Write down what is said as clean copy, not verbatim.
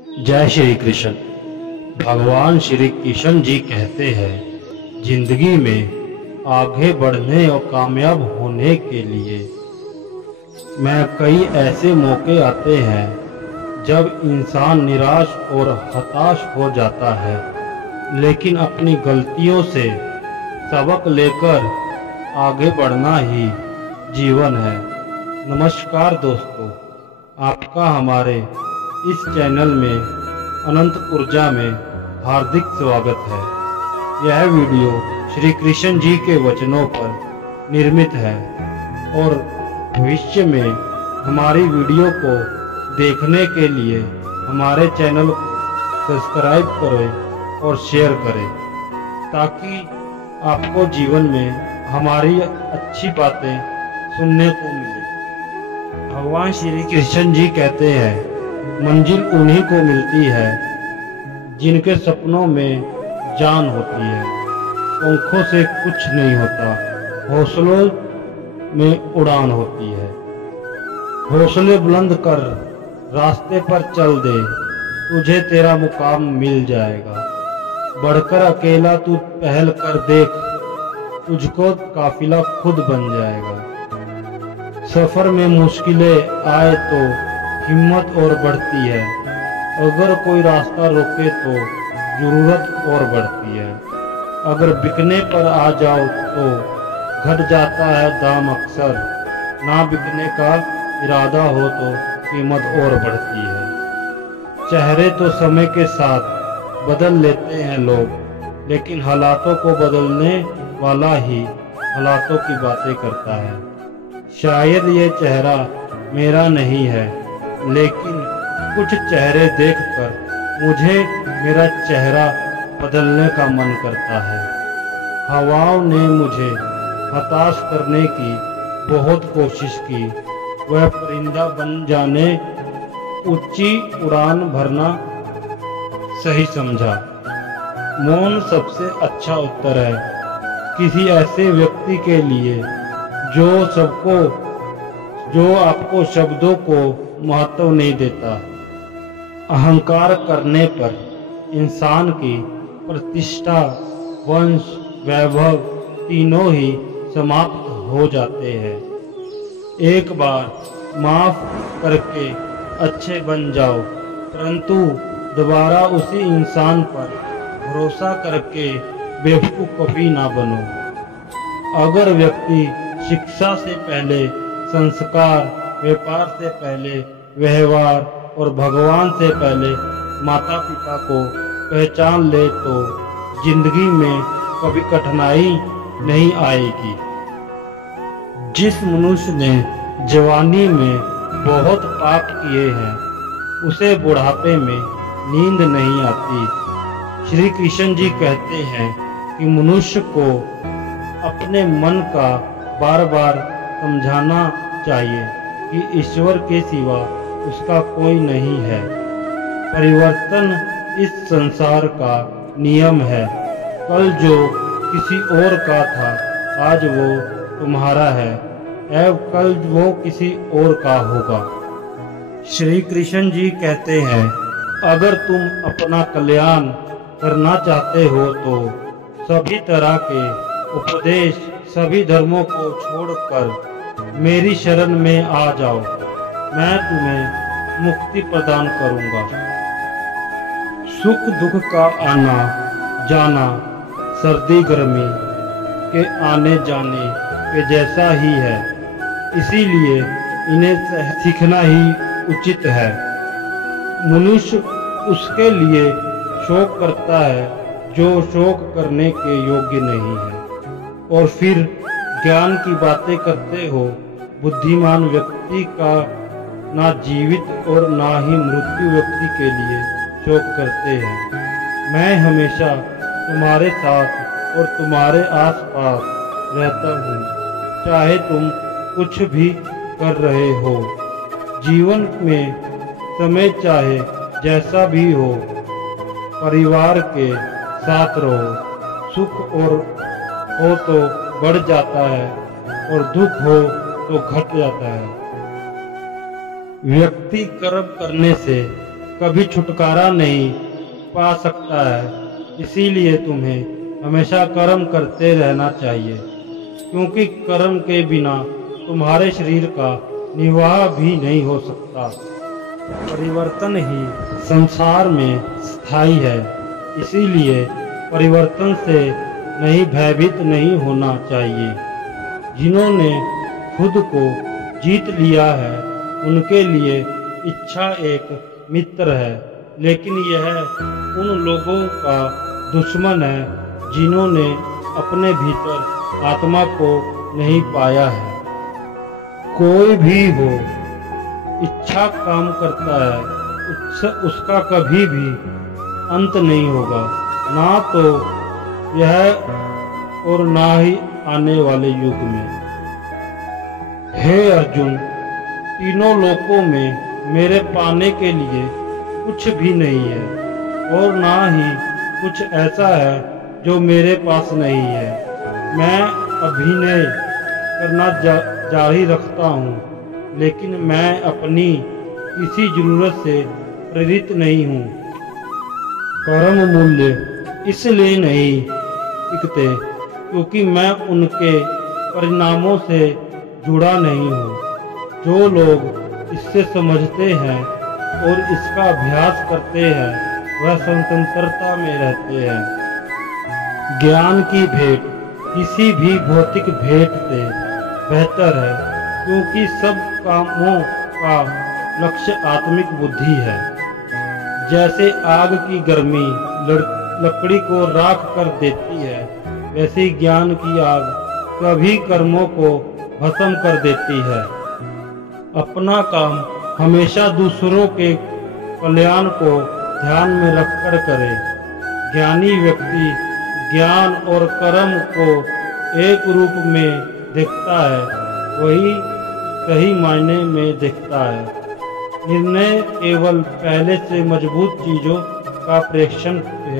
जय श्री कृष्ण। भगवान श्री कृष्ण जी कहते हैं, जिंदगी में आगे बढ़ने और कामयाब होने के लिए में कई ऐसे मौके आते हैं जब इंसान निराश और हताश हो जाता है, लेकिन अपनी गलतियों से सबक लेकर आगे बढ़ना ही जीवन है। नमस्कार दोस्तों, आपका हमारे इस चैनल में अनंत ऊर्जा में हार्दिक स्वागत है। यह वीडियो श्री कृष्ण जी के वचनों पर निर्मित है और भविष्य में हमारी वीडियो को देखने के लिए हमारे चैनल को सब्सक्राइब करें और शेयर करें, ताकि आपको जीवन में हमारी अच्छी बातें सुनने को मिले। भगवान श्री कृष्ण जी कहते हैं, मंजिल उन्हीं को मिलती है जिनके सपनों में जान होती है। पंखों से कुछ नहीं होता, हौसलों में उड़ान होती है। हौसले बुलंद कर रास्ते पर चल दे, तुझे तेरा मुकाम मिल जाएगा। बढ़कर अकेला तू पहल कर देख, तुझको काफिला खुद बन जाएगा। सफर में मुश्किलें आए तो हिम्मत और बढ़ती है, अगर कोई रास्ता रोके तो जरूरत और बढ़ती है। अगर बिकने पर आ जाओ तो घट जाता है दाम अक्सर, ना बिकने का इरादा हो तो कीमत और बढ़ती है। चेहरे तो समय के साथ बदल लेते हैं लोग, लेकिन हालातों को बदलने वाला ही हालातों की बातें करता है। शायद ये चेहरा मेरा नहीं है, लेकिन कुछ चेहरे देखकर मुझे मेरा चेहरा बदलने का मन करता है। हवाओं ने मुझे हताश करने की बहुत कोशिश की, वह परिंदा बन जाने ऊंची उड़ान भरना सही समझा। मौन सबसे अच्छा उत्तर है किसी ऐसे व्यक्ति के लिए जो आपको शब्दों को महत्व नहीं देता। अहंकार करने पर इंसान की प्रतिष्ठा, वंश, वैभव तीनों ही समाप्त हो जाते हैं। एक बार माफ करके अच्छे बन जाओ, परंतु दोबारा उसी इंसान पर भरोसा करके बेवकूफ कभी ना बनो। अगर व्यक्ति शिक्षा से पहले संस्कार, व्यापार से पहले व्यवहार और भगवान से पहले माता पिता को पहचान ले तो जिंदगी में कभी कठिनाई नहीं आएगी। जिस मनुष्य ने जवानी में बहुत पाप किए हैं, उसे बुढ़ापे में नींद नहीं आती। श्री कृष्ण जी कहते हैं कि मनुष्य को अपने मन का बार बार समझाना चाहिए कि ईश्वर के सिवा उसका कोई नहीं है। परिवर्तन इस संसार का नियम है। कल जो किसी और का था, आज वो तुम्हारा है, एवं कल वो किसी और का होगा। श्री कृष्ण जी कहते हैं, अगर तुम अपना कल्याण करना चाहते हो तो सभी तरह के उपदेश, सभी धर्मों को छोड़कर मेरी शरण में आ जाओ, मैं तुम्हें मुक्ति प्रदान करूंगा। सुख दुख का आना जाना सर्दी गर्मी के आने जाने के जैसा ही है, इसीलिए इन्हें सीखना ही उचित है। मनुष्य उसके लिए शोक करता है जो शोक करने के योग्य नहीं है, और फिर ज्ञान की बातें करते हो। बुद्धिमान व्यक्ति का ना जीवित और ना ही मृत्यु व्यक्ति के लिए शोक करते हैं। मैं हमेशा तुम्हारे साथ और तुम्हारे आसपास रहता हूँ, चाहे तुम कुछ भी कर रहे हो। जीवन में समय चाहे जैसा भी हो, परिवार के साथ रहो। सुख और हो तो बढ़ जाता है और दुख हो तो घट जाता है। व्यक्ति कर्म करने से कभी छुटकारा नहीं पा सकता है। इसीलिए तुम्हें हमेशा कर्म करते रहना चाहिए, क्योंकि कर्म के बिना तुम्हारे शरीर का निर्वाह भी नहीं हो सकता। परिवर्तन ही संसार में स्थायी है, इसीलिए परिवर्तन से नहीं भयभीत नहीं होना चाहिए। जिन्होंने खुद को जीत लिया है उनके लिए इच्छा एक मित्र है, लेकिन यह उन लोगों का दुश्मन है जिन्होंने अपने भीतर आत्मा को नहीं पाया है। कोई भी हो, इच्छा काम करता है, उसका कभी भी अंत नहीं होगा, ना तो यह और ना ही आने वाले युग में। हे अर्जुन, तीनों लोकों में मेरे पाने के लिए कुछ भी नहीं है, और ना ही कुछ ऐसा है जो मेरे पास नहीं है। मैं अभिनय करना जारी रखता हूँ, लेकिन मैं अपनी किसी जरूरत से प्रेरित नहीं हूँ। कर्म मूल्य इसलिए नहीं टिकते क्योंकि मैं उनके परिणामों से जुड़ा नहीं हूँ। जो लोग इससे समझते हैं और इसका अभ्यास करते हैं वह स्वतंत्रता में रहते हैं। ज्ञान की भेंट किसी भी भौतिक भेंट से बेहतर है, क्योंकि सब कामों का लक्ष्य आत्मिक बुद्धि है। जैसे आग की गर्मी लकड़ी को राख कर देती है, वैसे ही ज्ञान की आग सभी कर्मों को भस्म कर देती है। अपना काम हमेशा दूसरों के कल्याण को ध्यान में रखकर करे। ज्ञानी व्यक्ति ज्ञान और कर्म को एक रूप में देखता है, वही सही मायने में देखता है। निर्णय केवल पहले से मजबूत चीजों का प्रेक्षण है।